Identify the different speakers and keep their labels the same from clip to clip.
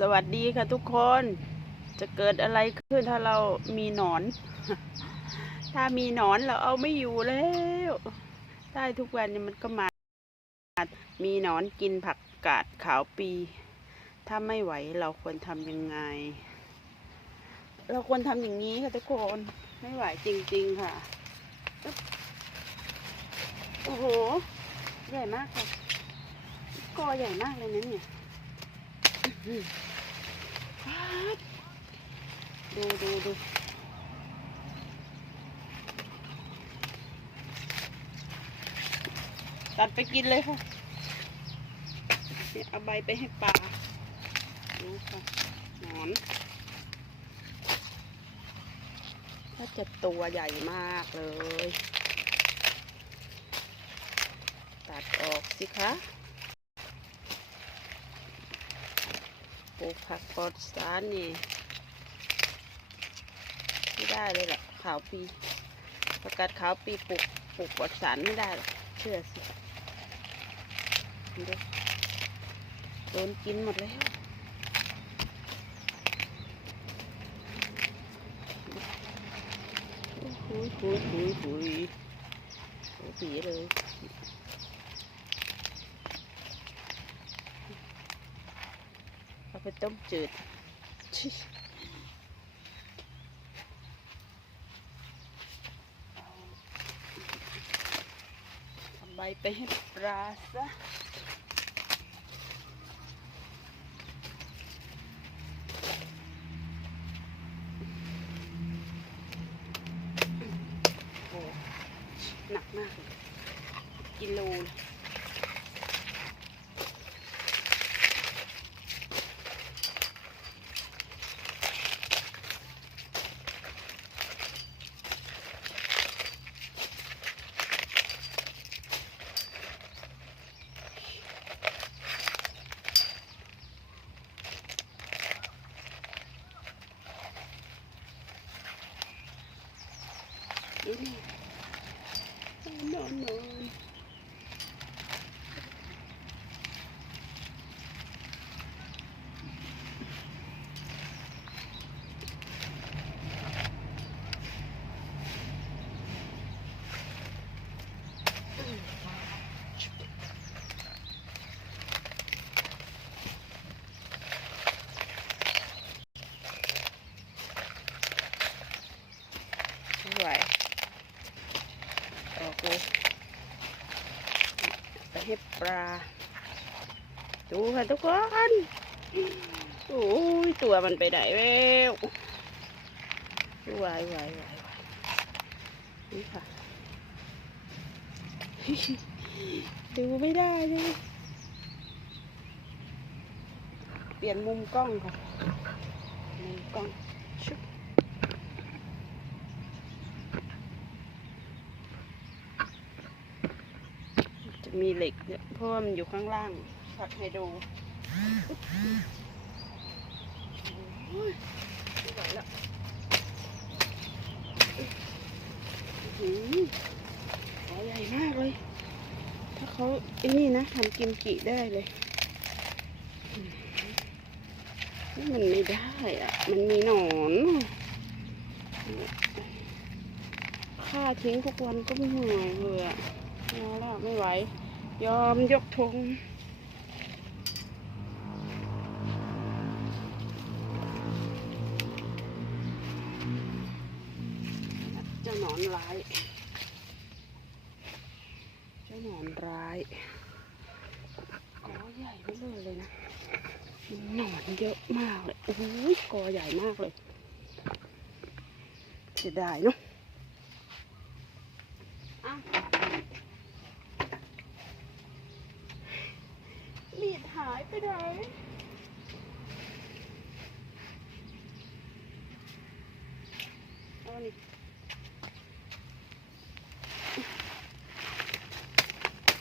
Speaker 1: สวัสดีค่ะทุกคน จะเกิดอะไรขึ้นถ้าเรามีหนอน ถ้ามีหนอนเราเอาไม่อยู่แล้วได้ทุกวันนี้มันก็มา มีหนอนกินผักกาดขาวปี ถ้าไม่ไหวเราควรทำยังไง เราควรทำอย่างนี้ค่ะทุกคน ไม่ไหวจริง ๆ ค่ะ โอ้โห ใหญ่มากค่ะกอใหญ่มากเลยนะเนี่ย ดูดูดูตัดไปกินเลยค่ะเนี่ยเอาใบไปให้ปลาดูค่ะหนอนถ้าจะตัวใหญ่มากเลย ตัดออกสิคะ ลูกผักปลอดสารนี่ไม่ได้เลยหรอกขาวปีประกาศขาวปีปลูกปลูกปลอดสารไม่ได้หรอกเชื่อสิดูโดนกินหมดแล้วหุยหุยหุยหุยโอ้ปีเลย เอา ไปต้มจืดชิเอาใบไปให้ปลาซะโอ้หนักมากเลยกิโลเลย ดูนี่นอนนอนไม่ไหวออกเลยไป ให้ปลา ดูค่ะทุกคน โอ้ยตัวมันไปไหนแล้ววายวายวายวายนี่ค่ะ ดูไม่ได้เลยเปลี่ยนมุมกล้องค่ะมุมกล้องชุบ มีเหล็กเพราะว่มอยู่ข้างล่างผักให้ดูโอ้ยไม่ไหวแล้วอือหือตัวใหญ่มากเลย ถ้าเขาไอ้นี่นะทำกิมจิได้เลยนี่มันไม่ได้อะมันมีหนอนฆ่าทิ้งทุกวันก็ไม่เหนื่อยเลยอะเอาละไม่ไหว ยอมยกธงเจ้าหนอนร้าย เจ้าหนอนร้ายกอใหญ่ไม่เลยเลยนะหนอนเยอะมากเลยโอ้ยกอใหญ่มากเลยเสียดายเนาะอ้าว มีดหายไปไหนเอา นี่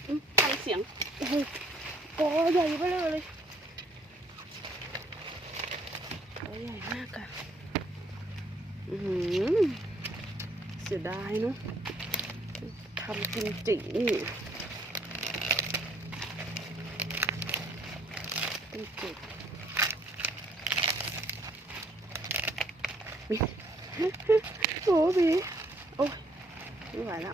Speaker 1: อืมฟังเสียงโอ้โหกอใหญ่ไปเลยเลยกอใหญ่มากอะอืเสียดายเนาะทำกิมจินี่ต้องเก็บ โอ้บีโอ้ยไม่ไ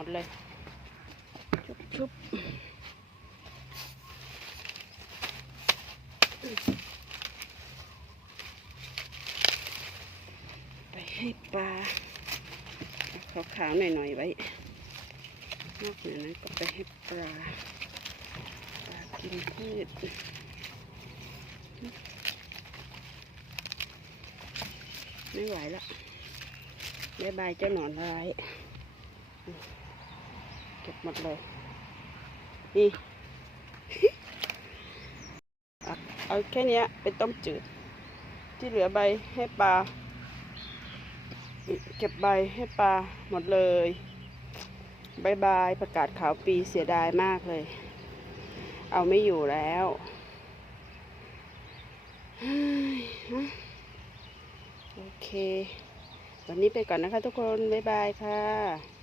Speaker 1: หมดเลย ชุบชุบไปให้ปลาเอาขาวๆหน่อยๆไว้ นอกเหนือนั้นก็ไปให้ปลา ปลากินพืชไม่ไหวแล้วบายบายเจ้าหนอนร้ายเก็บหมดเลย นี่ เอาแค่นี้ยไปต้มจืด ที่เหลือใบให้ปลา เก็บใบให้ปลาหมดเลยบายบายประกาศขาวปีเสียดายมากเลย เอาไม่อยู่แล้วโอเค วันนี้ไปก่อนนะคะทุกคน บ๊ายบายค่ะ